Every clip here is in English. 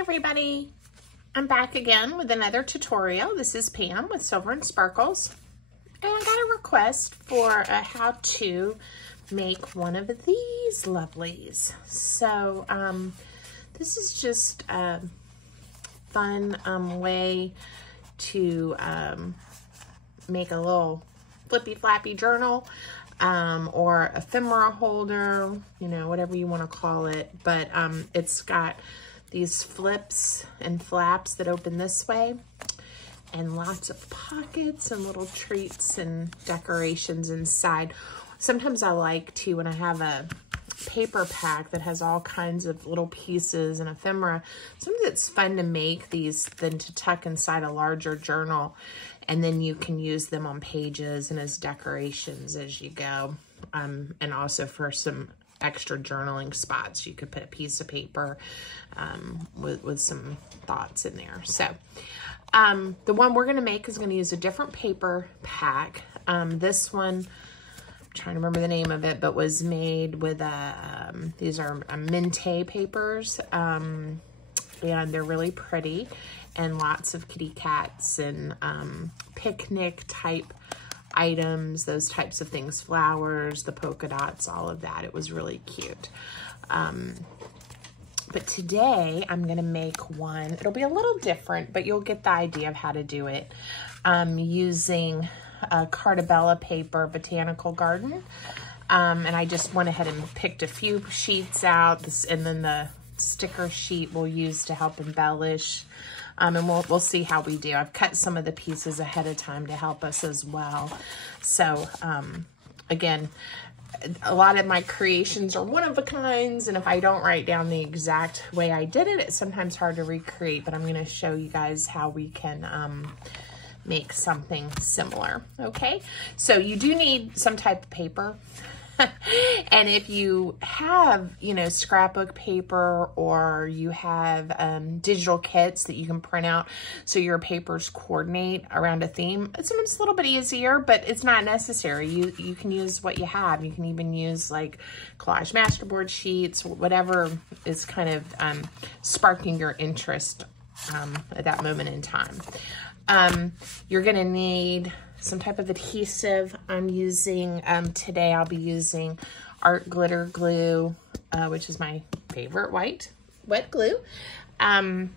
everybody, I'm back again with another tutorial. This is Pam with Silver and Sparkles, and I got a request for a how to make one of these lovelies. So this is just a fun way to make a little flippy flappy journal or ephemera holder, you know, whatever you want to call it. But it's got these flips and flaps that open this way, and lots of pockets and little treats and decorations inside. Sometimes I like to, when I have a paper pack that has all kinds of little pieces and ephemera, sometimes it's fun to make these then to tuck inside a larger journal, and then you can use them on pages and as decorations as you go. And also for some extra journaling spots, you could put a piece of paper with some thoughts in there. So the one we're going to make is going to use a different paper pack. This one, I'm trying to remember the name of it, but was made with these are Minte papers, and they're really pretty, and lots of kitty cats and picnic type items, those types of things, flowers, the polka dots, all of that. It was really cute. But today I'm going to make one. It'll be a little different, but you'll get the idea of how to do it using Cartabella paper, Botanical Garden. And I just went ahead and picked a few sheets out, and then the sticker sheet we'll use to help embellish. And we'll see how we do. I've cut some of the pieces ahead of time to help us as well. So again, a lot of my creations are one of a kinds, and if I don't write down the exact way I did it, it's sometimes hard to recreate, but I'm going to show you guys how we can make something similar. Okay, so you do need some type of paper. And if you have, you know, scrapbook paper, or you have digital kits that you can print out so your papers coordinate around a theme, it's sometimes a little bit easier, but it's not necessary. You can use what you have. You can even use like collage masterboard sheets, whatever is kind of sparking your interest at that moment in time. You're gonna need some type of adhesive. I'm using, today I'll be using Art Glitter Glue, which is my favorite wet glue. And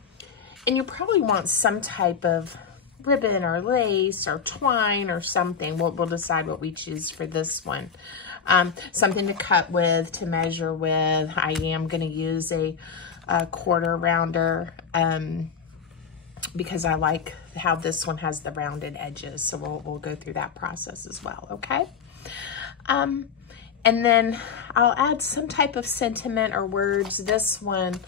you probably want some type of ribbon or lace or twine or something. We'll decide what we choose for this one. Something to cut with, to measure with. I am gonna use a quarter rounder, because I like how this one has the rounded edges. So we'll go through that process as well, okay? And then I'll add some type of sentiment or words. This one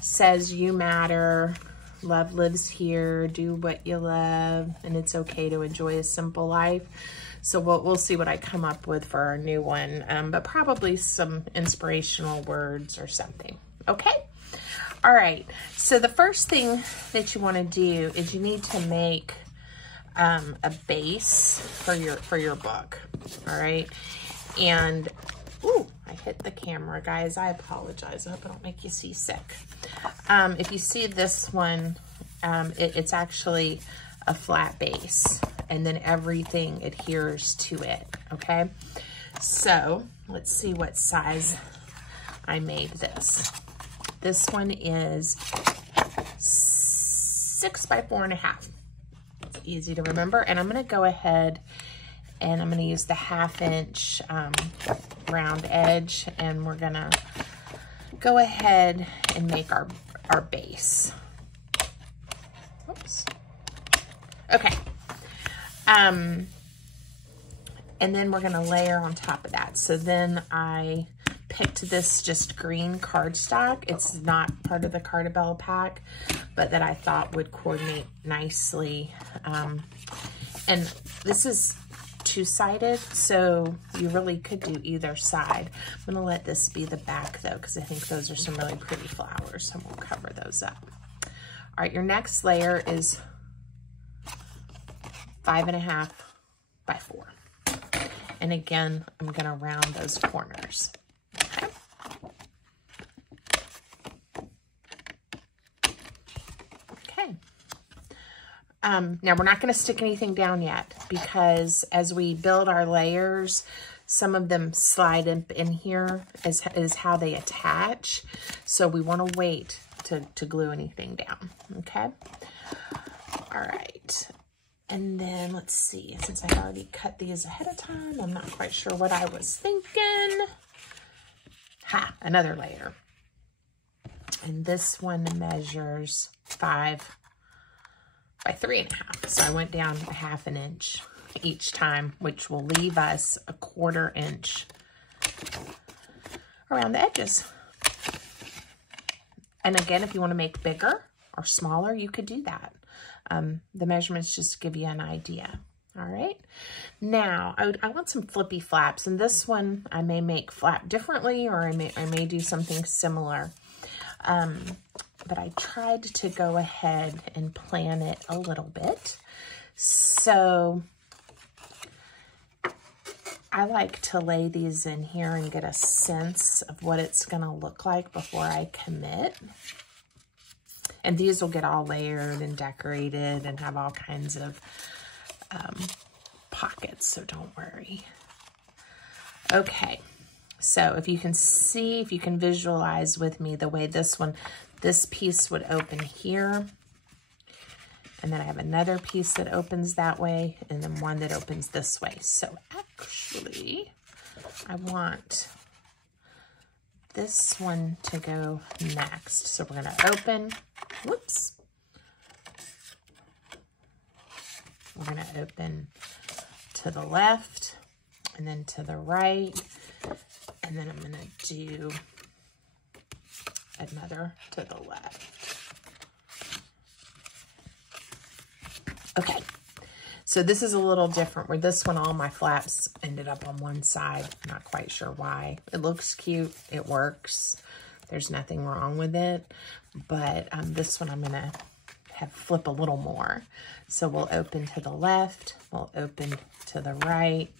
says, "You matter, love lives here, do what you love, and it's okay to enjoy a simple life." So we'll see what I come up with for our new one, but probably some inspirational words or something, okay? All right, so the first thing that you want to do is you need to make a base for your book. All right, and ooh, I hit the camera, guys. I apologize. I hope I don't make you seasick. If you see this one, it's actually a flat base, and then everything adheres to it. Okay, so let's see what size I made this. This one is 6 by 4.5. It's easy to remember. And I'm gonna go ahead and I'm gonna use the 1/2 inch round edge, and we're gonna go ahead and make our base. Oops. Okay. And then we're gonna layer on top of that. So then I picked this just green cardstock. It's not part of the Cartabella pack, but that I thought would coordinate nicely. And this is two-sided, so you really could do either side. I'm gonna let this be the back though, because I think those are some really pretty flowers, so we'll cover those up. All right, your next layer is 5.5 by 4. And again, I'm gonna round those corners. Okay. Now we're not going to stick anything down yet because as we build our layers, some of them slide in here is how they attach. So we want to wait to glue anything down, okay? All right. And then let's see, since I already cut these ahead of time, I'm not quite sure what I was thinking. Another layer. And this one measures 5 by 3.5. So I went down 1/2 inch each time, which will leave us 1/4 inch around the edges. And again, if you want to make bigger or smaller, you could do that. The measurements just give you an idea. All right. Now I want some flippy flaps, and this one I may make flap differently, or I may do something similar. But I tried to go ahead and plan it a little bit. So I like to lay these in here and get a sense of what it's going to look like before I commit. And these will get all layered and decorated and have all kinds of pockets, so don't worry. Okay, so if you can see, if you can visualize with me the way this piece would open here, and then I have another piece that opens that way, and then one that opens this way. So actually, I want this one to go next. So we're gonna open, whoops. We're gonna open to the left, and then to the right, and then I'm gonna do another to the left. Okay, so this is a little different where this one, all my flaps ended up on one side. I'm not quite sure why. It looks cute, it works. There's nothing wrong with it, but this one I'm gonna have flip a little more. So we'll open to the left, we'll open to the right,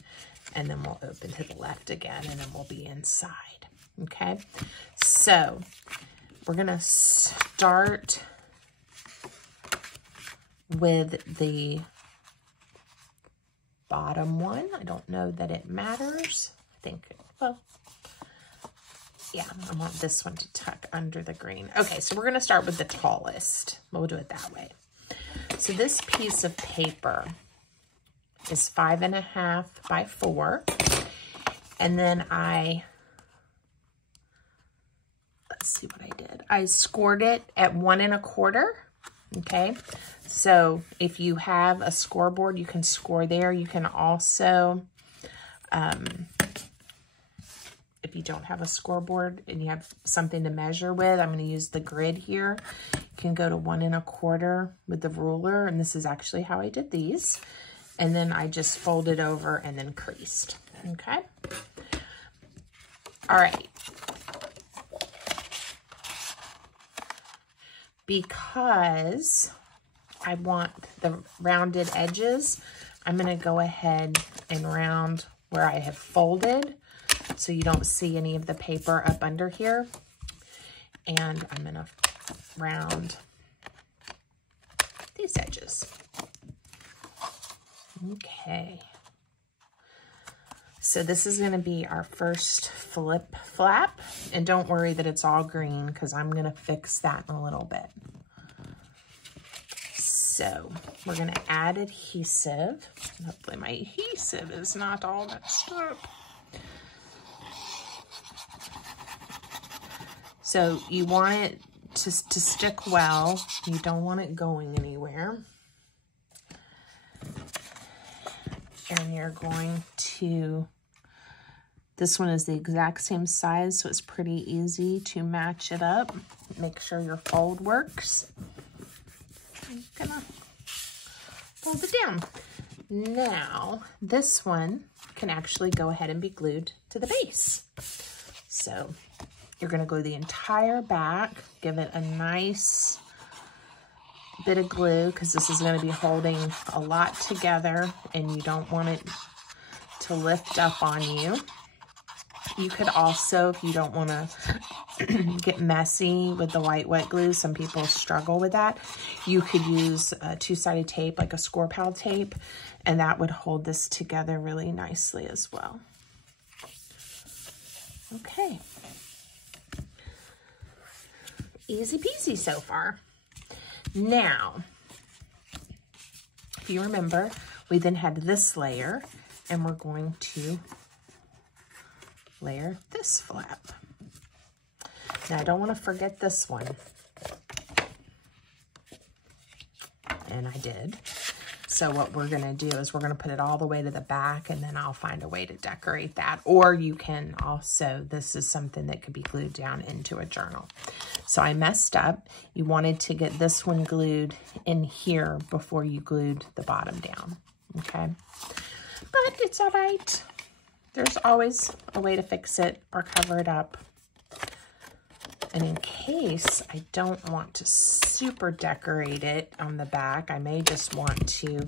and then we'll open to the left again, and then we'll be inside, okay? So we're gonna start with the bottom one. I don't know that it matters. I think, well, yeah, I want this one to tuck under the green. Okay, so we're gonna start with the tallest. We'll do it that way. So this piece of paper is 5.5 by 4. And then let's see what I did. I scored it at 1 1/4. Okay, so if you have a scoreboard, you can score there. You can also, if you don't have a scoreboard and you have something to measure with, I'm going to use the grid here. You can go to 1 1/4 with the ruler, and this is actually how I did these. And then I just folded over and then creased. Okay. All right. Because I want the rounded edges, I'm going to go ahead and round where I have folded so you don't see any of the paper up under here. And I'm going to round these edges. Okay. So this is going to be our first flip flap. And don't worry that it's all green because I'm going to fix that in a little bit. So we're going to add adhesive. Hopefully my adhesive is not all messed up. So you want it to stick well. You don't want it going anywhere. And you're going to, this one is the exact same size, so it's pretty easy to match it up. Make sure your fold works. I'm gonna fold it down. Now, this one can actually go ahead and be glued to the base. So you're gonna glue the entire back, give it a nice bit of glue because this is going to be holding a lot together and you don't want it to lift up on you. You could also, if you don't want to get messy with the white wet glue, some people struggle with that, you could use a two-sided tape, like a score pal tape, and that would hold this together really nicely as well. Okay. Easy peasy so far. Now, if you remember, we then had this layer, and we're going to layer this flap. Now, I don't want to forget this one. And I did. So what we're going to do is we're going to put it all the way to the back, and then I'll find a way to decorate that. Or you can also, this is something that could be glued down into a journal. So I messed up. You wanted to get this one glued in here before you glued the bottom down, okay? But it's all right. There's always a way to fix it or cover it up. And in case I don't want to super decorate it on the back, I may just want to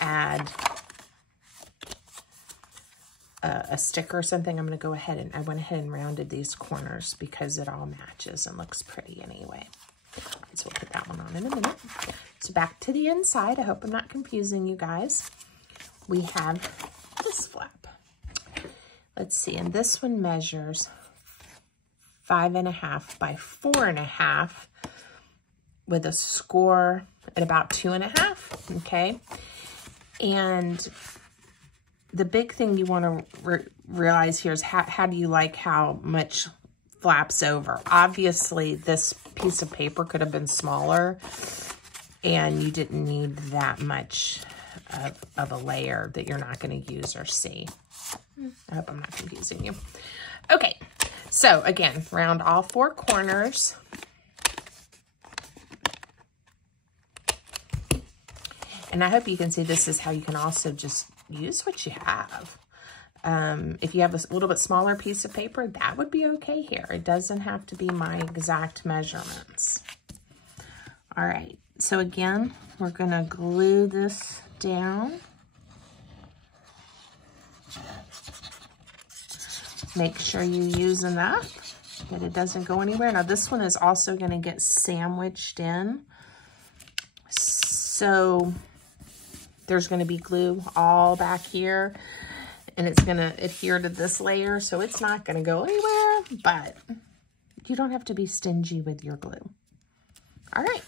add a sticker or something. I'm going to go ahead and I went ahead and rounded these corners because it all matches and looks pretty anyway. So we'll put that one on in a minute. So back to the inside. I hope I'm not confusing you guys. We have this flap. Let's see, and this one measures 5.5 by 4.5 with a score at about 2.5, okay? And the big thing you want to realize here is how do you like how much flaps over? Obviously, this piece of paper could have been smaller, and you didn't need that much of a layer that you're not going to use or see. I hope I'm not confusing you. Okay, so again, round all four corners. And I hope you can see this is how you can also just use what you have. If you have a little bit smaller piece of paper, that would be okay here. It doesn't have to be my exact measurements. All right, so again, we're gonna glue this down. Make sure you use enough that it doesn't go anywhere. Now this one is also gonna get sandwiched in. So there's gonna be glue all back here, and it's gonna adhere to this layer, so it's not gonna go anywhere, but you don't have to be stingy with your glue. All right,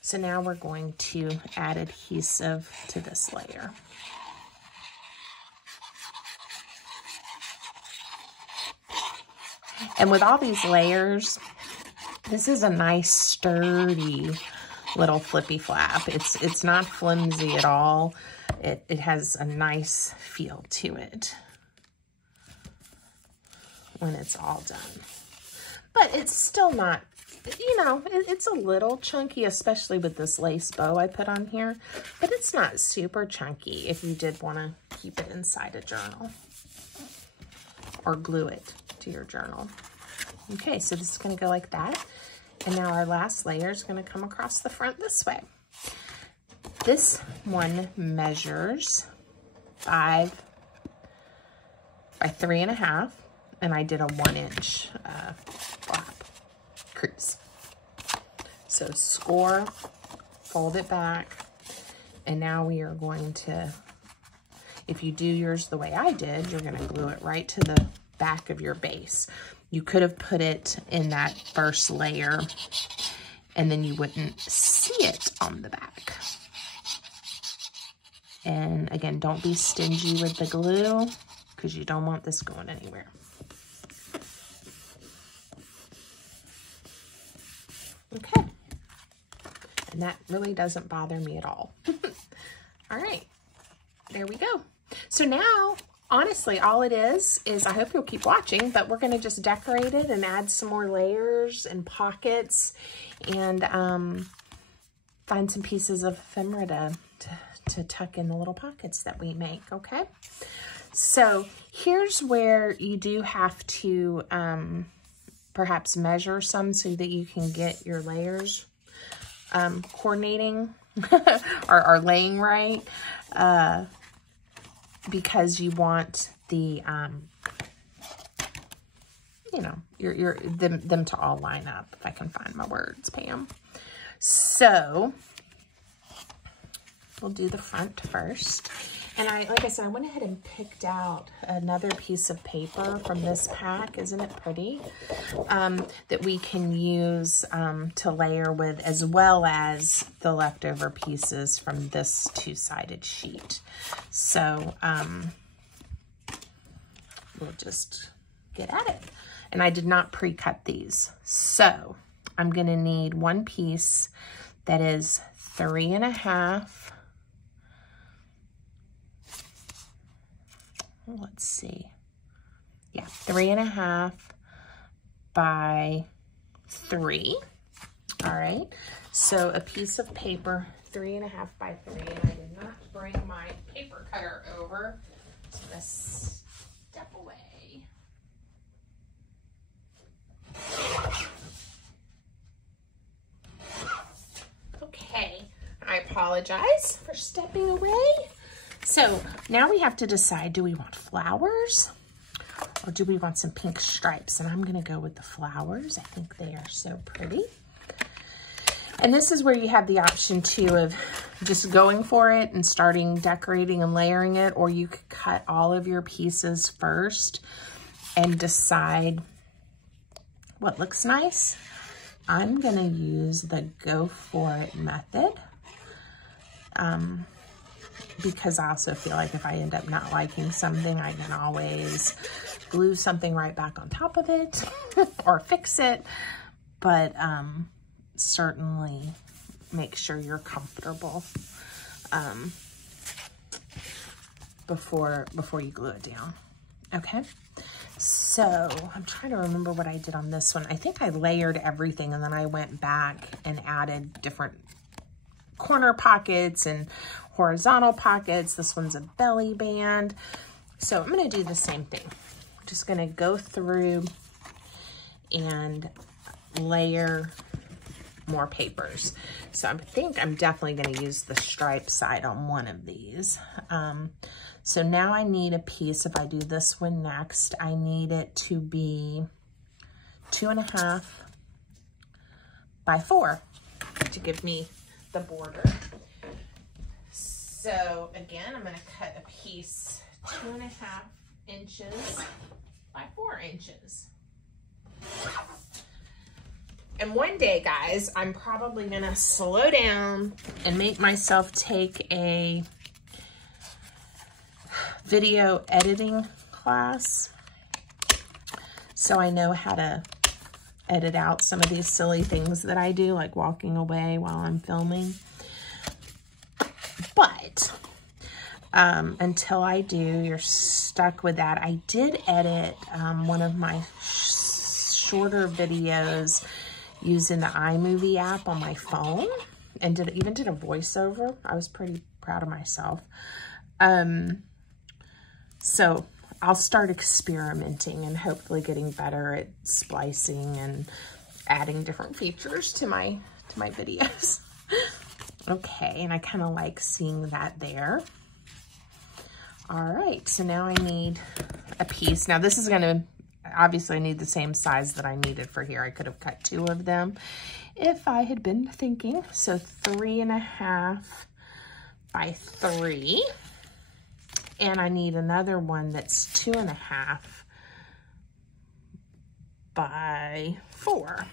so now we're going to add adhesive to this layer. And with all these layers, this is a nice sturdy little flippy flap. It's not flimsy at all. It has a nice feel to it when it's all done. But it's still not, you know, it's a little chunky, especially with this lace bow I put on here. But it's not super chunky if you did want to keep it inside a journal or glue it to your journal. Okay, so this is going to go like that. And now our last layer is going to come across the front this way. This one measures 5 by 3.5, and I did a 1-inch flap crease. So score, fold it back, and now we are going to, if you do yours the way I did, you're going to glue it right to the back of your base. You could have put it in that first layer, and then you wouldn't see it on the back. And again, don't be stingy with the glue because you don't want this going anywhere. Okay. And that really doesn't bother me at all. All right, there we go. So now, honestly, all it is I hope you'll keep watching, but we're gonna just decorate it and add some more layers and pockets and find some pieces of ephemera to tuck in the little pockets that we make, okay? So here's where you do have to perhaps measure some so that you can get your layers coordinating or laying right, because you want the, you know, them to all line up, if I can find my words, Pam. So we'll do the front first. And like I said, I went ahead and picked out another piece of paper from this pack. Isn't it pretty? That we can use to layer with, as well as the leftover pieces from this two-sided sheet. So we'll just get at it. And I did not pre-cut these. So I'm going to need one piece that is 3.5. Let's see. Yeah, 3.5 by 3. All right. So a piece of paper, 3.5 by 3. And I did not bring my paper cutter over. So I'm going to step away. Okay. I apologize for stepping away. So now we have to decide, do we want flowers or do we want some pink stripes? And I'm going to go with the flowers. I think they are so pretty. And this is where you have the option too of just going for it and starting decorating and layering it, or you could cut all of your pieces first and decide what looks nice. I'm going to use the go for it method. Because I also feel like if I end up not liking something, I can always glue something right back on top of it or fix it. But certainly make sure you're comfortable before you glue it down. Okay. So I'm trying to remember what I did on this one. I think I layered everything and then I went back and added different corner pockets and horizontal pockets. This one's a belly band. So I'm going to do the same thing. I'm just going to go through and layer more papers. So I think I'm definitely going to use the stripe side on one of these. So now I need a piece. If I do this one next, I need it to be 2.5 by 4 to give me the border. So again, I'm going to cut a piece 2.5 inches by 4 inches. And one day, guys, I'm probably going to slow down and make myself take a video editing class so I know how to edit out some of these silly things that I do, like walking away while I'm filming. But until I do, you're stuck with that. I did edit one of my shorter videos using the iMovie app on my phone and even did a voiceover. I was pretty proud of myself. So I'll start experimenting and hopefully getting better at splicing and adding different features to my videos. Okay, and I kind of like seeing that there. All right, so now I need a piece. Now this is going to, obviously I need the same size that I needed for here. I could have cut 2 of them if I had been thinking. So 3.5 by 3. And I need another one that's 2.5 by 4.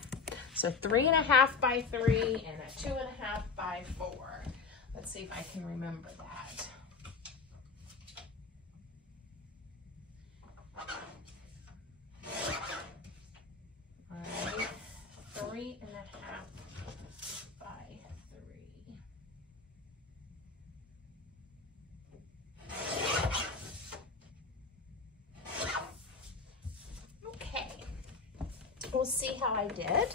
So 3.5 by 3 and a 2.5 by 4. Let's see if I can remember that. All right, 3.5 by 3. Okay, we'll see how I did.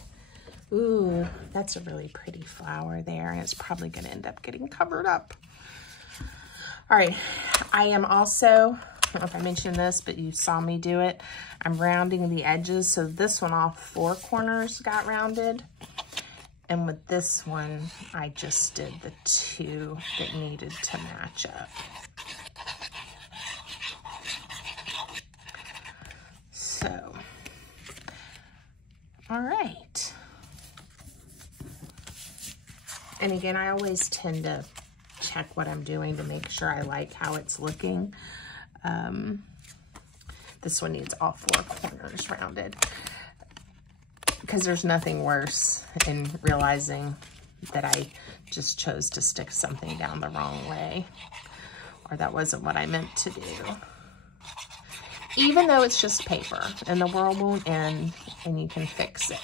Ooh, that's a really pretty flower there, and it's probably going to end up getting covered up. All right, I am also, I don't know if I mentioned this, but you saw me do it. I'm rounding the edges, so this one, all 4 corners got rounded. And with this one, I just did the 2 that needed to match up. All right. And again, I always tend to check what I'm doing to make sure I like how it's looking. This one needs all 4 corners rounded, because there's nothing worse in realizing that I just chose to stick something down the wrong way, or that wasn't what I meant to do. Even though it's just paper and the world won't end and you can fix it.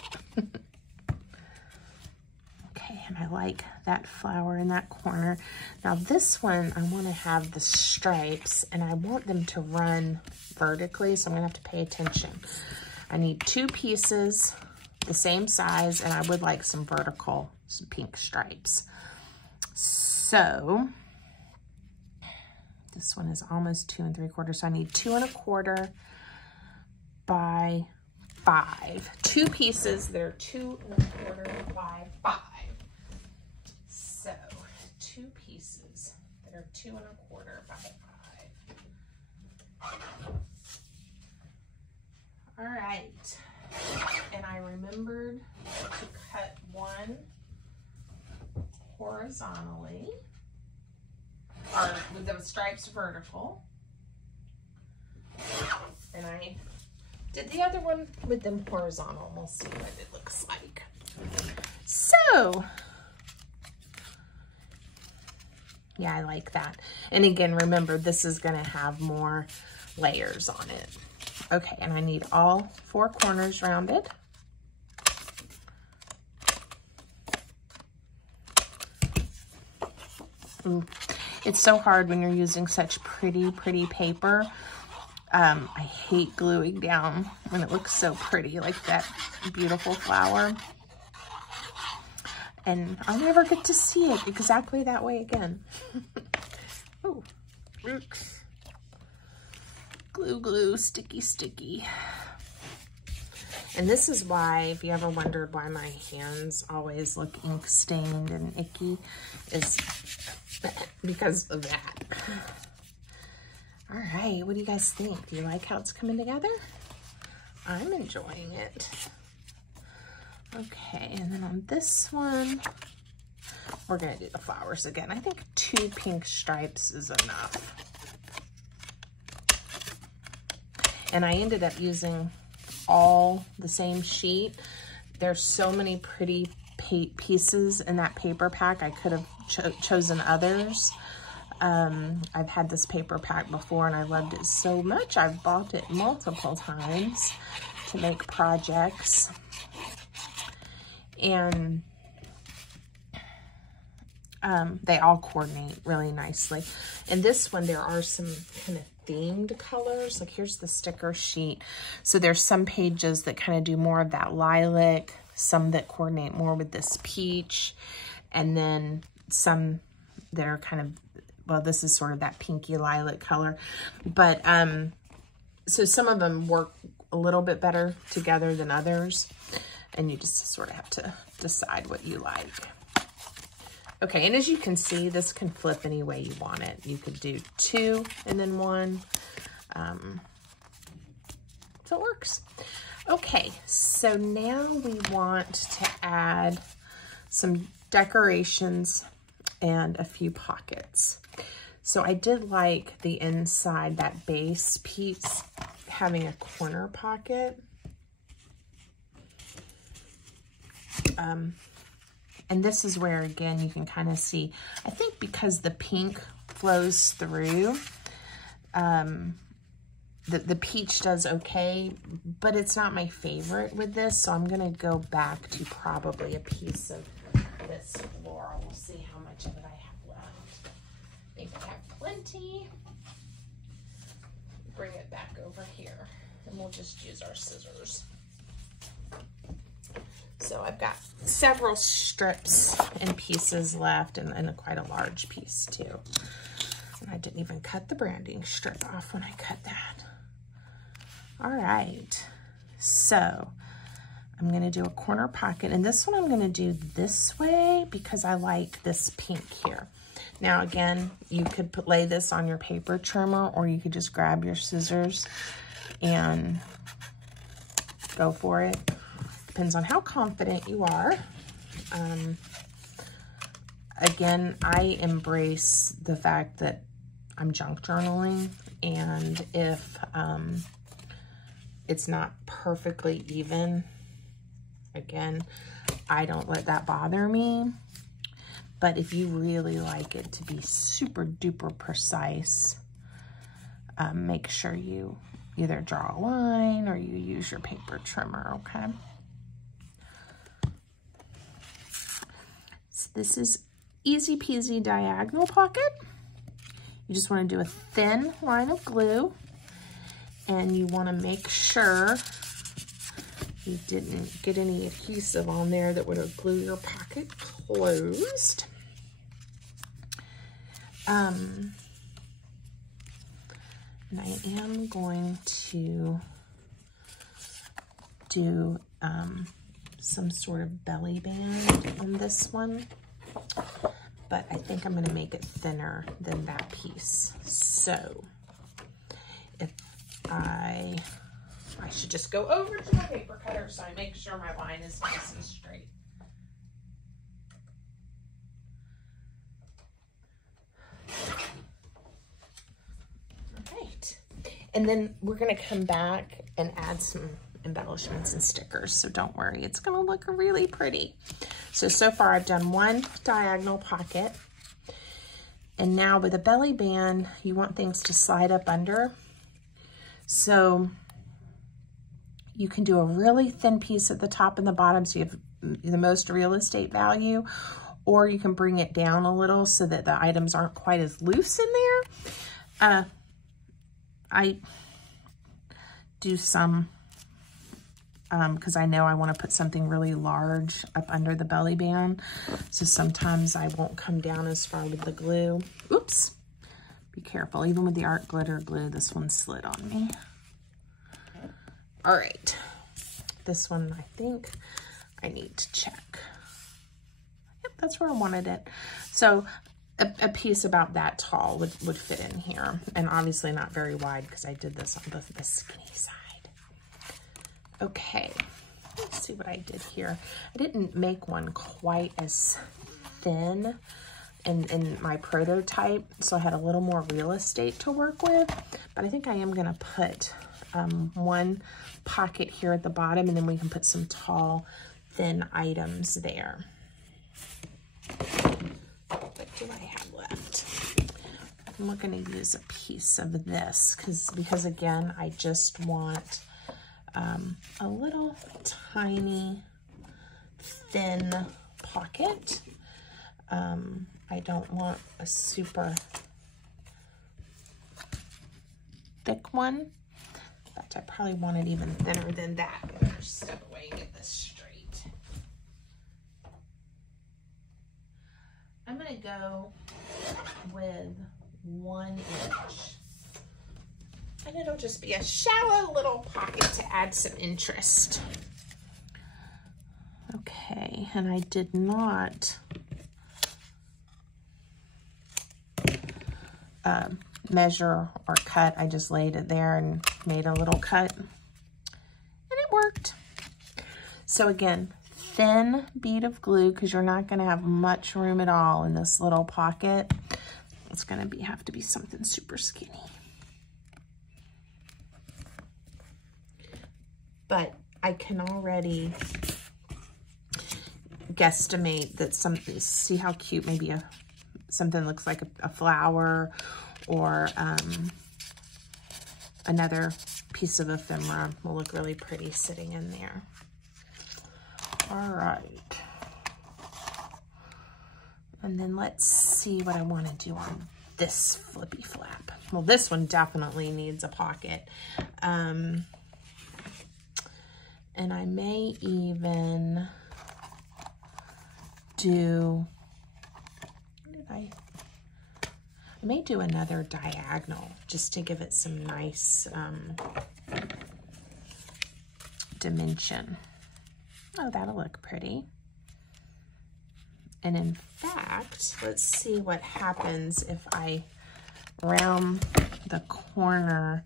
Okay, and I like that flower in that corner. Now this one, I want to have the stripes and I want them to run vertically, so I'm gonna have to pay attention. I need 2 pieces the same size, and I would like some vertical, some pink stripes. So this one is almost 2 3/4, so I need 2 1/4 by 5. 2 pieces that are 2 1/4 by 5. So 2 pieces that are 2 1/4 by 5. All right, and I remembered to cut one horizontally, or with the stripes vertical, and I did the other one with them horizontal. We'll see what it looks like. So, yeah, I like that. And again, remember, this is gonna have more layers on it. Okay, and I need all 4 corners rounded. Ooh, it's so hard when you're using such pretty paper. I hate gluing down when it looks so pretty, like that beautiful flower. And I'll never get to see it exactly that way again. Oh, oops. Glue, sticky. And this is why, if you ever wondered why my hands always look ink stained and icky, is because of that. All right, what do you guys think? Do you like how it's coming together? I'm enjoying it. Okay, and then on this one, we're gonna do the flowers again. I think 2 pink stripes is enough. And I ended up using all the same sheet. There's so many pretty pieces in that paper pack. I could have chosen others. I've had this paper pack before and I loved it so much. I've bought it multiple times to make projects. And they all coordinate really nicely. And this one, there are some kind of themed colors. Like here's the sticker sheet. So there's some pages that kind of do more of that lilac, some that coordinate more with this peach, and then some that are kind of, well, this is sort of that pinky lilac color. But so some of them work a little bit better together than others, and you just sort of have to decide what you like. Okay, and as you can see, this can flip any way you want it. You could do 2 and then 1. So it works. Okay, so now we want to add some decorations and a few pockets. So I did like the inside, that base piece, having a corner pocket. And this is where, again, you can kind of see, I think because the pink flows through, the peach does okay, but it's not my favorite with this, so I'm gonna go back to probably a piece of this floral. We'll see how much of it I have left. I think I have plenty. Bring it back over here, and we'll just use our scissors. So I've got several strips and pieces left, and quite a large piece too. And I didn't even cut the branding strip off when I cut that. All right, so I'm gonna do a corner pocket, and this one I'm gonna do this way because I like this pink here. Now again, you could lay this on your paper trimmer, or you could just grab your scissors and go for it. Depends on how confident you are. Again, I embrace the fact that I'm junk journaling, and if it's not perfectly even, again, I don't let that bother me. But if you really like it to be super duper precise, make sure you either draw a line or you use your paper trimmer, okay? So this is easy peasy diagonal pocket. You just want to do a thin line of glue, and you want to make sure you didn't get any adhesive on there that would have glue your pocket closed. And I am going to do some sort of belly band on this one, but I think I'm going to make it thinner than that piece. So if I should just go over to my paper cutter so I make sure my line is nice and straight. Right. And then we're going to come back and add some embellishments and stickers. So don't worry, it's going to look really pretty. So far I've done one diagonal pocket. And now with a belly band, you want things to slide up under. So you can do a really thin piece at the top and the bottom so you have the most real estate value, or you can bring it down a little so that the items aren't quite as loose in there. I do some, because I know I want to put something really large up under the belly band. So sometimes I won't come down as far with the glue. Oops, be careful. Even with the art glitter glue, this one slid on me. All right, this one I think I need to check. Yep, that's where I wanted it. So a piece about that tall would fit in here, and obviously not very wide because I did this on the skinny side. Okay, let's see what I did here. I didn't make one quite as thin in my prototype, so I had a little more real estate to work with, but I think I am gonna put one pocket here at the bottom, and then we can put some tall, thin items there. What do I have left? I'm going to use a piece of this because again, I just want a little tiny thin pocket. I don't want a super thick one. In fact, I probably want it even thinner than that. I'm going to step away and get this straight. I'm going to go with 1 inch. And it'll just be a shallow little pocket to add some interest. Okay, and I did not measure or cut. I just laid it there and made a little cut, and it worked. So again, thin bead of glue, because you're not going to have much room at all in this little pocket. It's going to have to be something super skinny. But I can already guesstimate that something, see how cute maybe something looks like a flower, or another piece of ephemera will look really pretty sitting in there. All right. And then let's see what I want to do on this flippy flap. Well, this one definitely needs a pocket. And I may even do, I may do another diagonal just to give it some nice dimension. Oh, that'll look pretty. And in fact, let's see what happens if I round the corner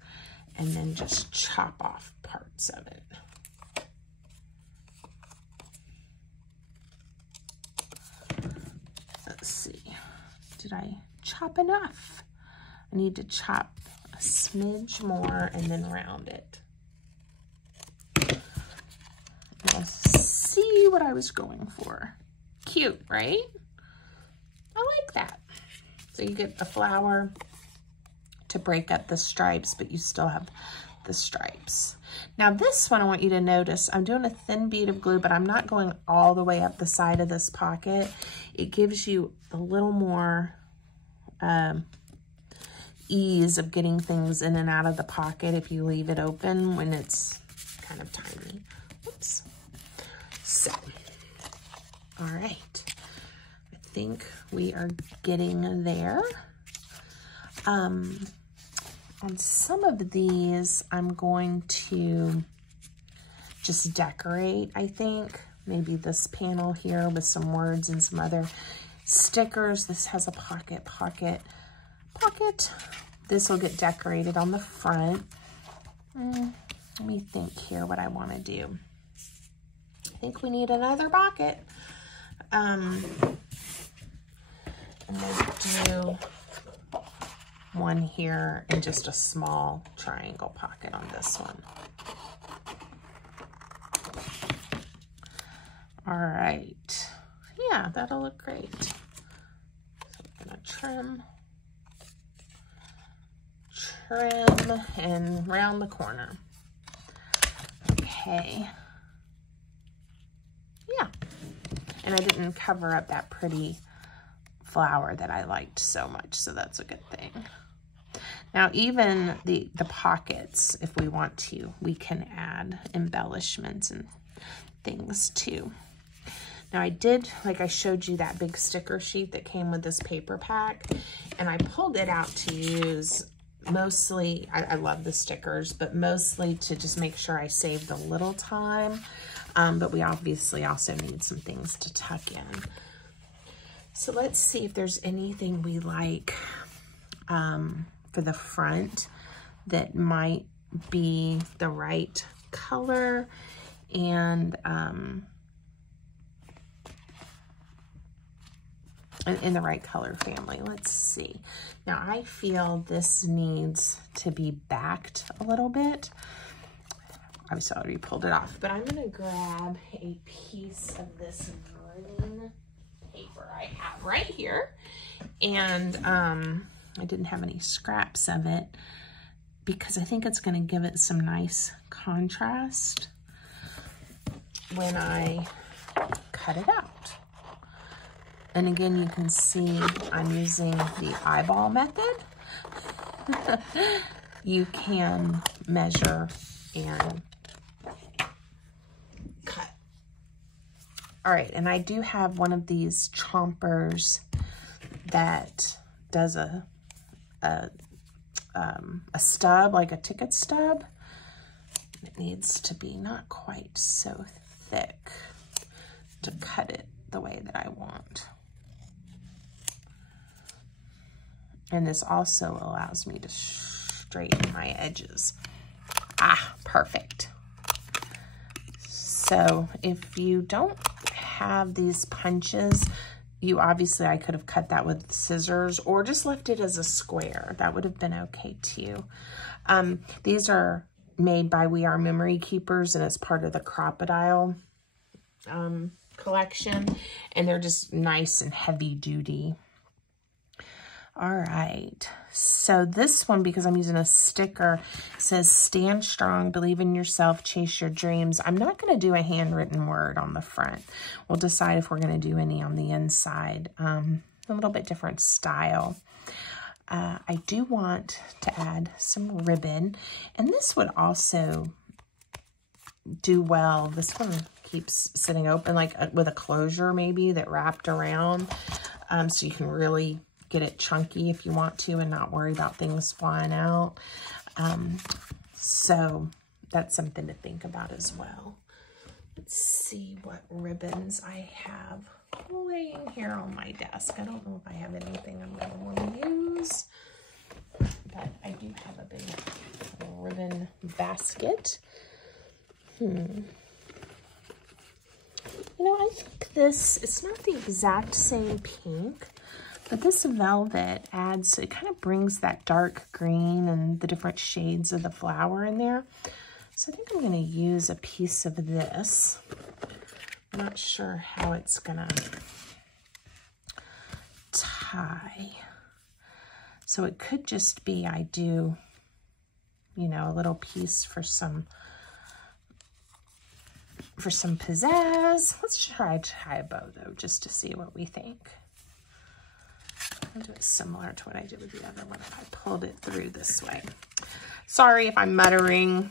and then just chop off parts of it. let's see. Did I chop enough? I need to chop a smidge more and then round it. Let's see what I was going for. Cute, right? I like that. So you get the flower to break up the stripes, but you still have the stripes. Now this one, I want you to notice, I'm doing a thin bead of glue, but I'm not going all the way up the side of this pocket. It gives you a little more ease of getting things in and out of the pocket if you leave it open when it's kind of tiny. Oops. So, all right. I think we are getting there. On some of these, I'm going to just decorate, I think. Maybe this panel here with some words and some other stickers. This has a pocket. This will get decorated on the front. Let me think here what I want to do. I think we need another pocket. I'm going to do one here and just a small triangle pocket on this one. All right. Yeah, that'll look great. So I'm gonna trim and round the corner. Okay. Yeah. And I didn't cover up that pretty flower that I liked so much, so that's a good thing. Now, even the pockets, if we want to, we can add embellishments and things too. Now I did, like I showed you that big sticker sheet that came with this paper pack, and I pulled it out to use mostly, I love the stickers, but mostly to just make sure I saved a little time. But we obviously also need some things to tuck in. So let's see if there's anything we like for the front that might be the right color and in the right color family. Let's see. Now I feel this needs to be backed a little bit. I've already pulled it off, but I'm gonna grab a piece of this green paper I have right here. And I didn't have any scraps of it because I think it's gonna give it some nice contrast when I cut it out. And again, you can see I'm using the eyeball method. You can measure and cut. All right, and I do have one of these chompers that does a stub, like a ticket stub. It needs to be not quite so thick to cut it the way that I want. And this also allows me to straighten my edges. Ah, perfect. So if you don't have these punches, you obviously, I could have cut that with scissors or just left it as a square. That would have been okay too. These are made by We Are Memory Keepers, and it's part of the Crocodile collection, and they're just nice and heavy duty. All right, so this one, because I'm using a sticker, says stand strong, believe in yourself, chase your dreams. I'm not going to do a handwritten word on the front. We'll decide if we're going to do any on the inside. A little bit different style. I do want to add some ribbon, and this would also do well. This one keeps sitting open, like with a closure maybe that wrapped around, so you can really get it chunky if you want to and not worry about things flying out. So that's something to think about as well. Let's see what ribbons I have laying here on my desk. I don't know if I have anything I'm going to want to use, but I do have a big ribbon basket. You know, I think this, it's not the exact same pink, But this velvet adds, it kind of brings that dark green and the different shades of the flower in there. So I think I'm going to use a piece of this. I'm not sure how it's going to tie. So it could just be I do, you know, a little piece for some pizzazz. Let's try to tie a bow though, just to see what we think. I'll do it similar to what I did with the other one if I pulled it through this way. Sorry if I'm muttering.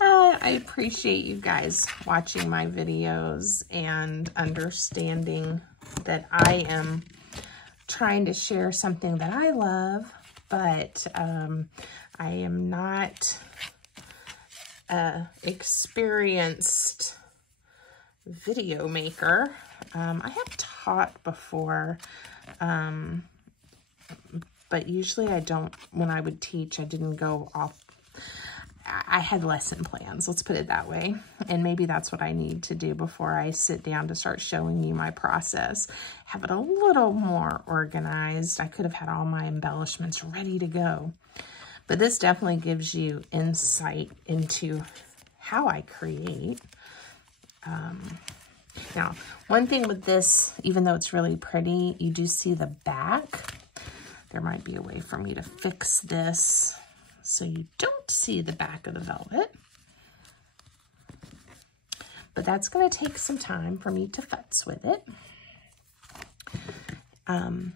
I appreciate you guys watching my videos and understanding that I am trying to share something that I love, but I am not experienced video maker. I have taught before, but usually I don't, when I would teach, I didn't go off. I had lesson plans, let's put it that way. And maybe that's what I need to do before I sit down to start showing you my process. Have it a little more organized. I could have had all my embellishments ready to go. But this definitely gives you insight into how I create. Now, one thing with this, even though it's really pretty, you do see the back. There might be a way for me to fix this so you don't see the back of the velvet. But that's going to take some time for me to futz with it. And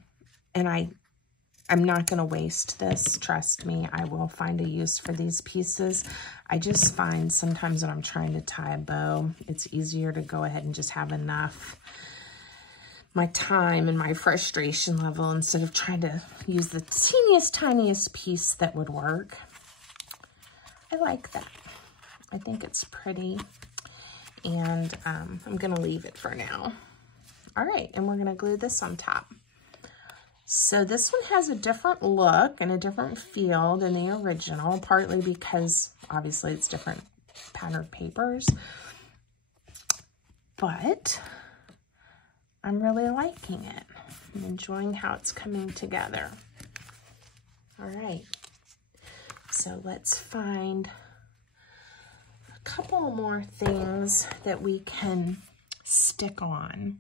I'm not going to waste this. Trust me, I will find a use for these pieces. I just find sometimes when I'm trying to tie a bow, it's easier to go ahead and just have enough my time and my frustration level instead of trying to use the teeniest, tiniest piece that would work. I like that. I think it's pretty. And I'm going to leave it for now. All right, and we're going to glue this on top. So this one has a different look and a different feel than the original, partly because obviously it's different patterned papers. But I'm really liking it. I'm enjoying how it's coming together. All right, so let's find a couple more things that we can stick on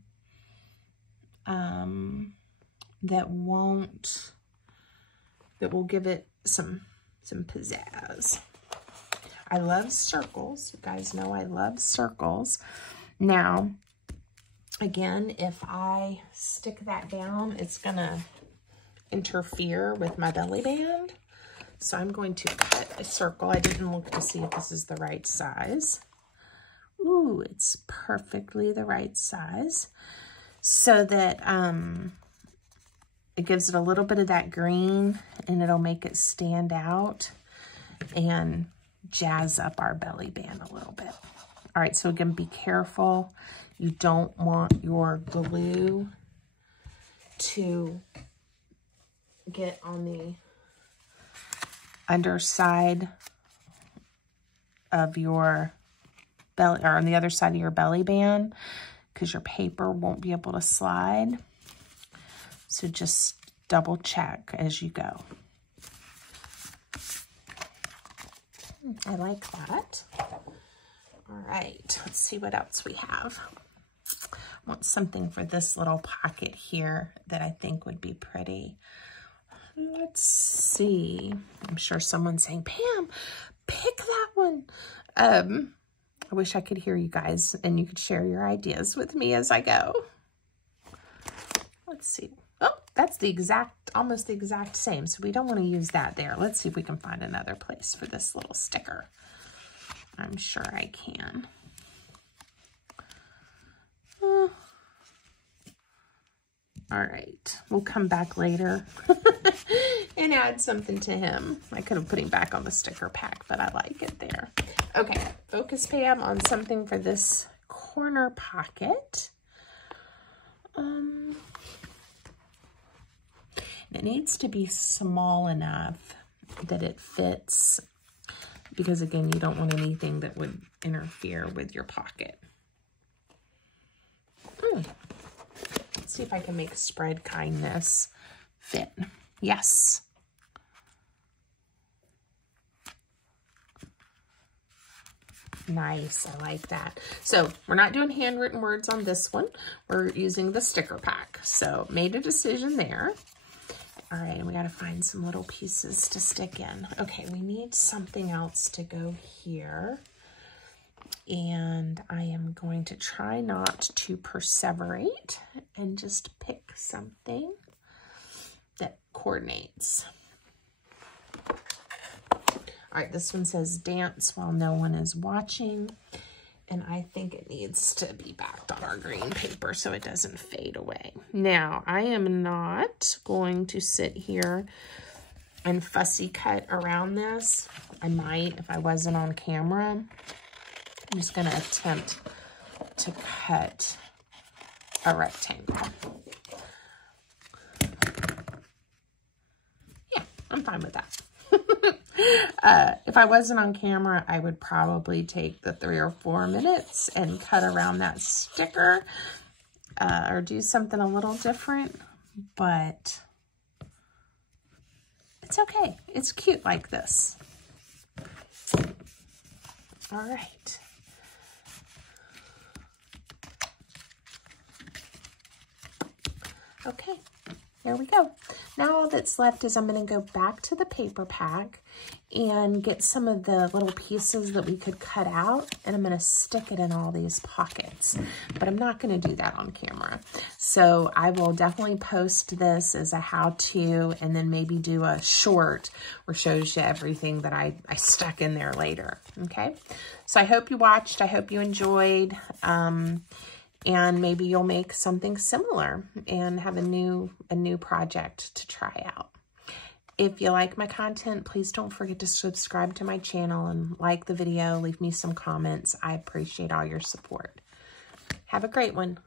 that will give it some pizzazz. I love circles. You guys know I love circles. Now, again, if I stick that down, it's gonna interfere with my belly band. So I'm going to cut a circle. I didn't look to see if this is the right size. Ooh, it's perfectly the right size. So that it gives it a little bit of that green and it'll make it stand out and jazz up our belly band a little bit. All right, so again, be careful. You don't want your glue to get on the underside of your belly, or on the other side of your belly band, because your paper won't be able to slide. So just double check as you go. I like that. All right, let's see what else we have. I want something for this little pocket here that I think would be pretty. Let's see. I'm sure someone's saying, Pam, pick that one. I wish I could hear you guys and you could share your ideas with me as I go. Let's see. Oh, that's the exact, almost the exact same. So we don't want to use that there. Let's see if we can find another place for this little sticker. I'm sure I can. All right, we'll come back later and add something to him. I could have put him back on the sticker pack, but I like it there. Okay, focus, Pam, on something for this corner pocket. It needs to be small enough that it fits, because again, you don't want anything that would interfere with your pocket. Let's see see if I can make Spread Kindness fit. Yes. Nice, I like that. So we're not doing handwritten words on this one. We're using the sticker pack. So made a decision there. All right, we got to find some little pieces to stick in. Okay, we need something else to go here. And I am going to try not to perseverate and just pick something that coordinates. All right, this one says dance while no one is watching. And I think it needs to be backed on our green paper so it doesn't fade away. Now, I am not going to sit here and fussy cut around this. I might if I wasn't on camera. I'm just going to attempt to cut a rectangle. Yeah, I'm fine with that. If I wasn't on camera, I would probably take the 3 or 4 minutes and cut around that sticker or do something a little different, but it's okay. It's cute like this. All right. Okay, there we go. Now all that's left is I'm going to go back to the paper pack and get some of the little pieces that we could cut out, and I'm going to stick it in all these pockets, but I'm not going to do that on camera. So I will definitely post this as a how-to and then maybe do a short where shows you everything that I stuck in there later, okay? So I hope you watched. I hope you enjoyed. And maybe you'll make something similar and have a new project to try out. If you like my content, please don't forget to subscribe to my channel and like the video. Leave me some comments. I appreciate all your support. Have a great one.